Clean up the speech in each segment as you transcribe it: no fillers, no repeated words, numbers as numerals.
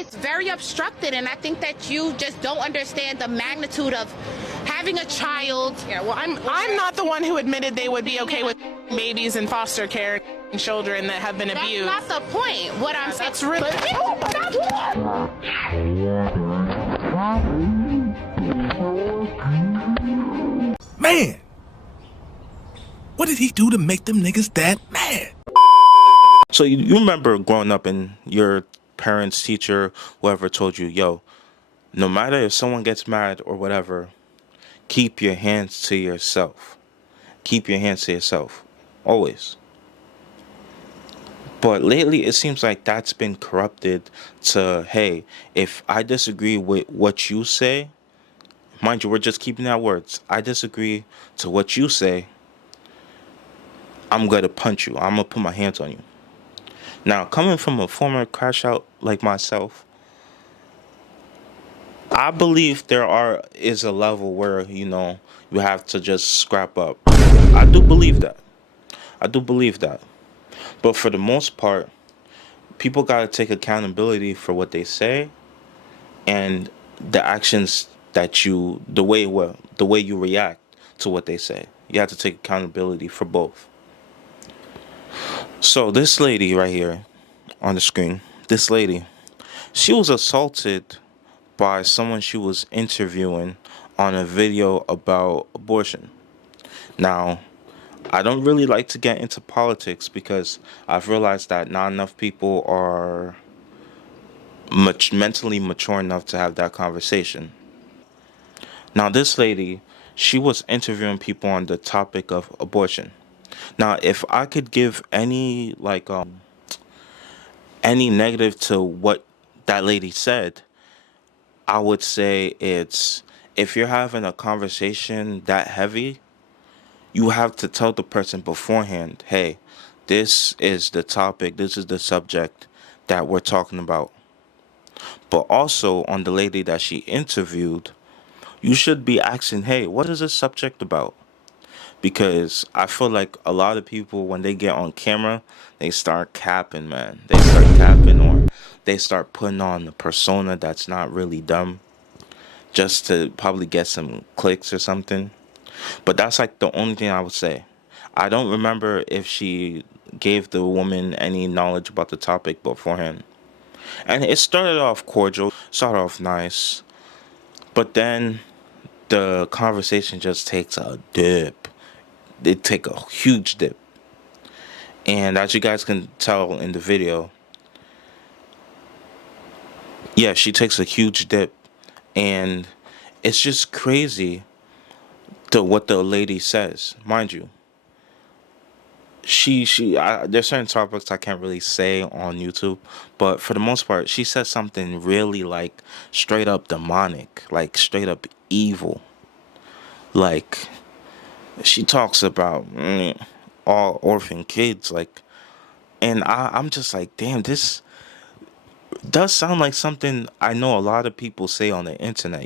It's very obstructed, and I think that you just don't understand the magnitude of having a child. Yeah, well, I'm not the one who admitted they would be okay with babies in foster care and children that have been abused. That's not the point. What I'm saying. That's really. Man, what did he do to make them niggas that mad? So you remember growing up and your parents, teacher, whoever told you, yo, no matter if someone gets mad or whatever, keep your hands to yourself. Keep your hands to yourself. Always. But lately, it seems like that's been corrupted to, hey, if I disagree with what you say, mind you, we're just keeping our words. I disagree to what you say, I'm going to punch you. I'm going to put my hands on you. Now, coming from a former crash out like myself, I believe is a level where, you have to just scrap up. I do believe that. I do believe that. But for the most part, people got to take accountability for what they say and the actions the way you react to what they say. You have to take accountability for both. So this lady right here on the screen, she was assaulted by someone she was interviewing on a video about abortion. Now, I don't really like to get into politics because I've realized that not enough people are mentally mature enough to have that conversation. Now, this lady, she was interviewing people on the topic of abortion. Now, if I could give any negative to what that lady said, I would say it's, if you're having a conversation that heavy, you have to tell the person beforehand, hey, this is the topic, this is the subject that we're talking about. But also on the lady that she interviewed, you should be asking, hey, what is this subject about? Because I feel like a lot of people, when they get on camera, they start capping, man. They start capping, or they start putting on a persona that's not really them, just to probably get some clicks or something. But that's like the only thing I would say. I don't remember if she gave the woman any knowledge about the topic beforehand. And it started off cordial, started off nice. But then the conversation just takes a dip. It take a huge dip. And as you guys can tell in the video, yeah, she takes a huge dip. And it's just crazy what the lady says. Mind you, there's certain topics I can't really say on YouTube, but for the most part, she says something really like straight up demonic, like straight up evil. Like, she talks about all orphan kids, like, and I'm just like, damn, this does sound like something I know a lot of people say on the internet,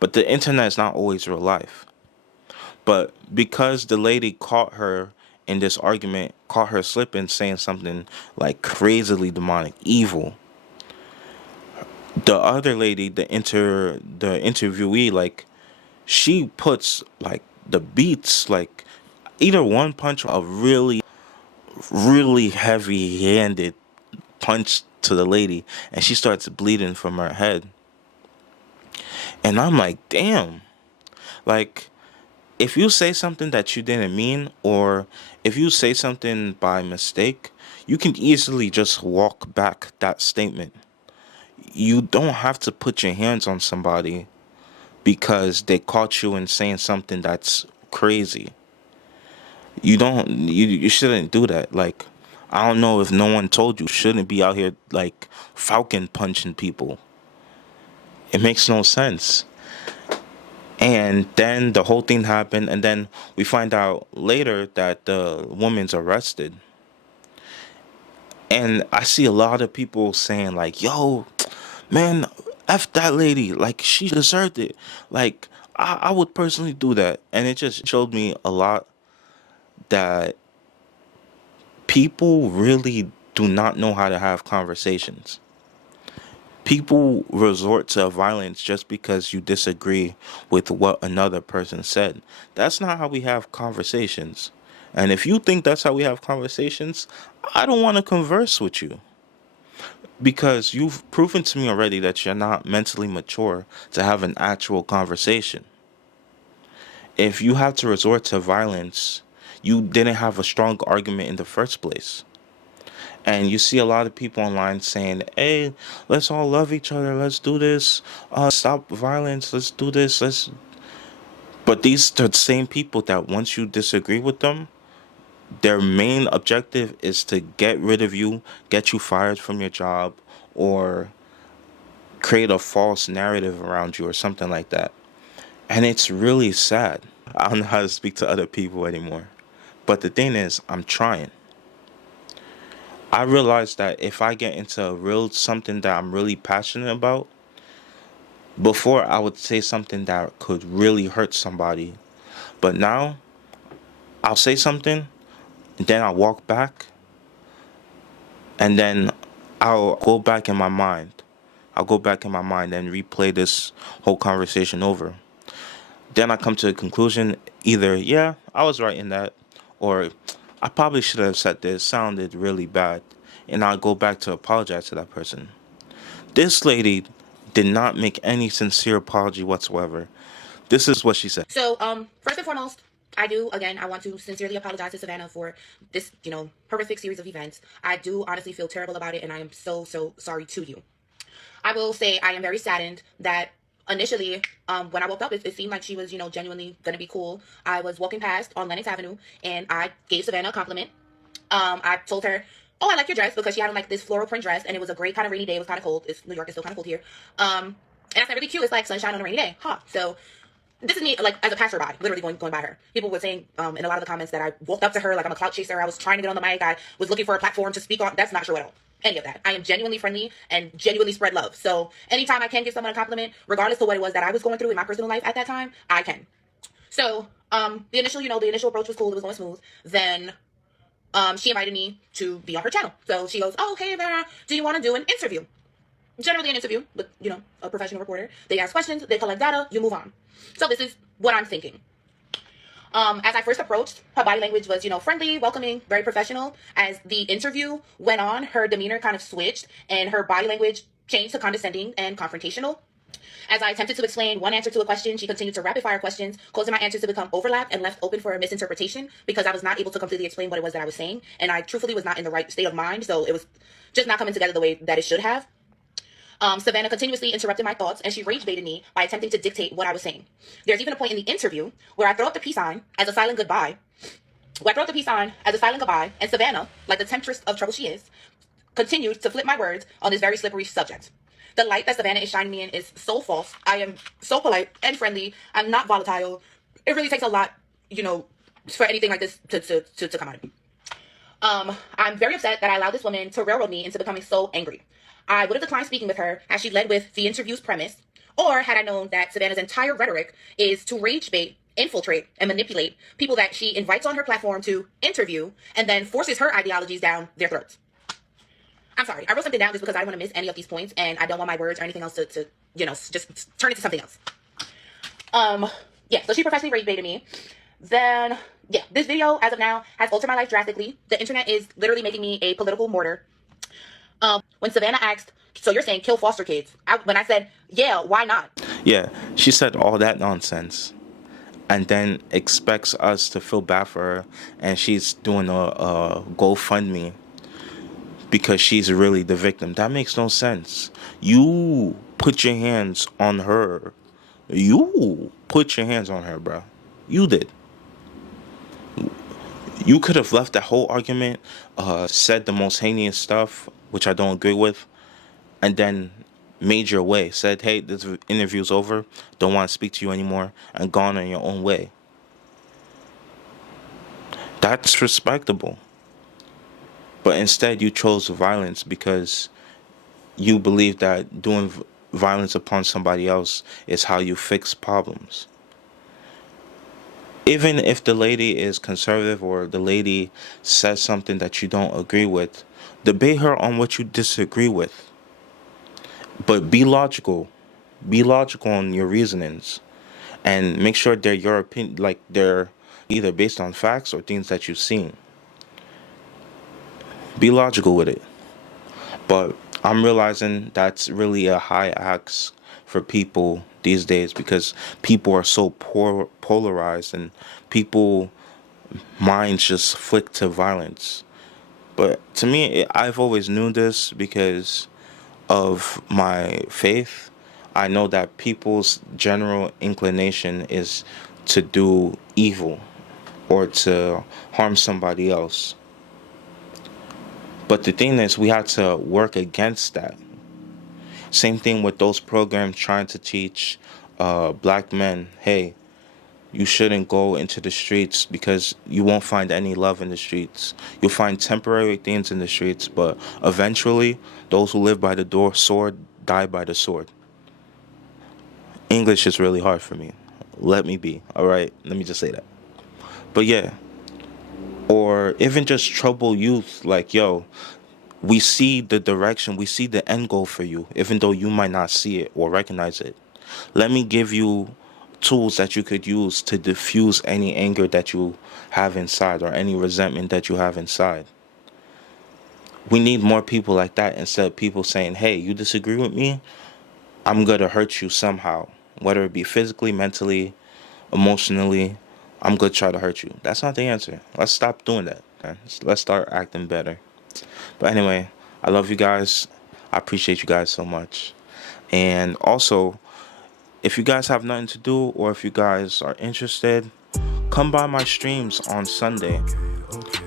but the internet is not always real life. But because the lady caught her in this argument, caught her slipping, saying something like crazily demonic, evil, the other lady, the interviewee, like, she puts like the beats, like either one punch or a really, really heavy-handed punch to the lady, and she starts bleeding from her head. And I'm like, damn, like, if you say something that you didn't mean, or if you say something by mistake, you can easily just walk back that statement. You don't have to put your hands on somebody because they caught you in saying something that's crazy. You shouldn't do that. Like, I don't know if no one told you, shouldn't be out here like falcon punching people. It makes no sense. And then the whole thing happened, and then we find out later that the woman's arrested. And I see a lot of people saying like, yo, man, F that lady, like, she deserved it. Like, I would personally do that. And it just showed me a lot that people really do not know how to have conversations. People resort to violence just because you disagree with what another person said. That's not how we have conversations. And if you think that's how we have conversations, I don't want to converse with you. Because you've proven to me already that you're not mentally mature to have an actual conversation. If you have to resort to violence, you didn't have a strong argument in the first place. And you see a lot of people online saying, hey, let's all love each other. Let's do this. Stop violence. Let's do this. But these are the same people that once you disagree with them, their main objective is to get rid of you, get you fired from your job, or create a false narrative around you or something like that. And it's really sad. I don't know how to speak to other people anymore. But the thing is, I'm trying. I realize that if I get into something that I'm really passionate about, before I would say something that could really hurt somebody. But now, I'll say something, and then I'll walk back, and then I'll go back in my mind. I'll go back in my mind and replay this whole conversation over. Then I come to a conclusion, either, yeah, I was right in that, or I probably should have said this, sounded really bad, and I'll go back to apologize to that person. This lady did not make any sincere apology whatsoever. This is what she said. So, first and foremost, I want to sincerely apologize to Savannah for this, horrific series of events. I do honestly feel terrible about it, and I am so, so sorry to you. I will say I am very saddened that initially, when I woke up, it seemed like she was, genuinely going to be cool. I was walking past on Lenox Avenue, and I gave Savannah a compliment. I told her, oh, I like your dress, because she had on, like, this floral print dress, and it was a great kind of rainy day. It was kind of cold. New York is still kind of cold here. And I said, really cute. It's like sunshine on a rainy day. Huh. So this is me, like, as a passerby, literally going by her. People were saying in a lot of the comments that I walked up to her like I'm a clout chaser. I was trying to get on the mic. I was looking for a platform to speak on. That's not true at all. Any of that. I am genuinely friendly and genuinely spread love. So anytime I can give someone a compliment, regardless of what it was that I was going through in my personal life at that time, I can. So the initial approach was cool. It was going smooth. Then she invited me to be on her channel. So she goes, oh, hey, Vera, do you want to do an interview? Generally an interview with, a professional reporter. They ask questions, they collect data, you move on. So this is what I'm thinking. As I first approached, her body language was, friendly, welcoming, very professional. As the interview went on, her demeanor kind of switched and her body language changed to condescending and confrontational. As I attempted to explain one answer to a question, she continued to rapid fire questions, causing my answers to become overlapped and left open for a misinterpretation because I was not able to completely explain what it was that I was saying. And I truthfully was not in the right state of mind. So it was just not coming together the way that it should have. Savannah continuously interrupted my thoughts, and she rage baited me by attempting to dictate what I was saying. There's even a point in the interview where I throw up the peace sign as a silent goodbye. And Savannah, like the temptress of trouble she is, continued to flip my words on this very slippery subject. The light that Savannah is shining me in is so false. I am so polite and friendly. I'm not volatile. It really takes a lot, for anything like this to come out of me. I'm very upset that I allowed this woman to railroad me into becoming so angry. I would have declined speaking with her had she led with the interview's premise, or had I known that Savannah's entire rhetoric is to rage bait, infiltrate, and manipulate people that she invites on her platform to interview and then forces her ideologies down their throats. I'm sorry, I wrote something down just because I don't want to miss any of these points, and I don't want my words or anything else to just turn into something else. So she professionally rage baited me. Then, this video, as of now, has altered my life drastically. The internet is literally making me a political martyr. When Savannah asked, so you're saying kill foster kids? When I said, yeah, why not? Yeah, she said all that nonsense and then expects us to feel bad for her, and she's doing a GoFundMe because she's really the victim. That makes no sense. You put your hands on her. You put your hands on her, bro. You did. You could have left that whole argument, said the most heinous stuff, which I don't agree with, and then made your way. Said, hey, this interview's over. Don't want to speak to you anymore, and gone on your own way. That's respectable. But instead, you chose violence because you believe that doing violence upon somebody else is how you fix problems. Even if the lady is conservative or the lady says something that you don't agree with, debate her on what you disagree with. But be logical. Be logical on your reasonings, and make sure they're your opinion, like they're either based on facts or things that you've seen. Be logical with it. But I'm realizing that's really a high ask for people these days, because people are so polarized, and people minds just flick to violence. But to me, I've always knew this because of my faith. I know that people's general inclination is to do evil or to harm somebody else. But the thing is, we have to work against that. Same thing with those programs trying to teach black men, hey, you shouldn't go into the streets because you won't find any love in the streets. You'll find temporary things in the streets, but eventually, those who live by the sword die by the sword. English is really hard for me. Let me be, all right? Let me just say that. But yeah, or even just trouble youth, like, yo, we see the direction, we see the end goal for you, even though you might not see it or recognize it. Let me give you tools that you could use to diffuse any anger that you have inside or any resentment that you have inside. We need more people like that, instead of people saying, hey, you disagree with me, I'm going to hurt you somehow, whether it be physically, mentally, emotionally. I'm going to try to hurt you. That's not the answer. Let's stop doing that, man. Let's start acting better. But anyway, I love you guys. I appreciate you guys so much. And also, if you guys have nothing to do, or if you guys are interested, come by my streams on Sunday.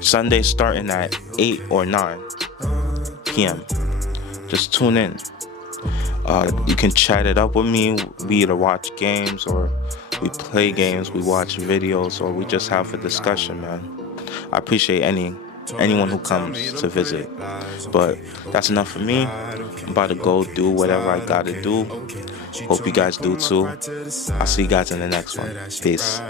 Sunday starting at 8 or 9 p.m. Just tune in. You can chat it up with me. We either watch games, or we play games, we watch videos, or we just have a discussion, man. I appreciate anyone who comes to visit. But that's enough for me. I'm about to go do whatever I gotta do. Hope you guys do too. I'll see you guys in the next one. Peace.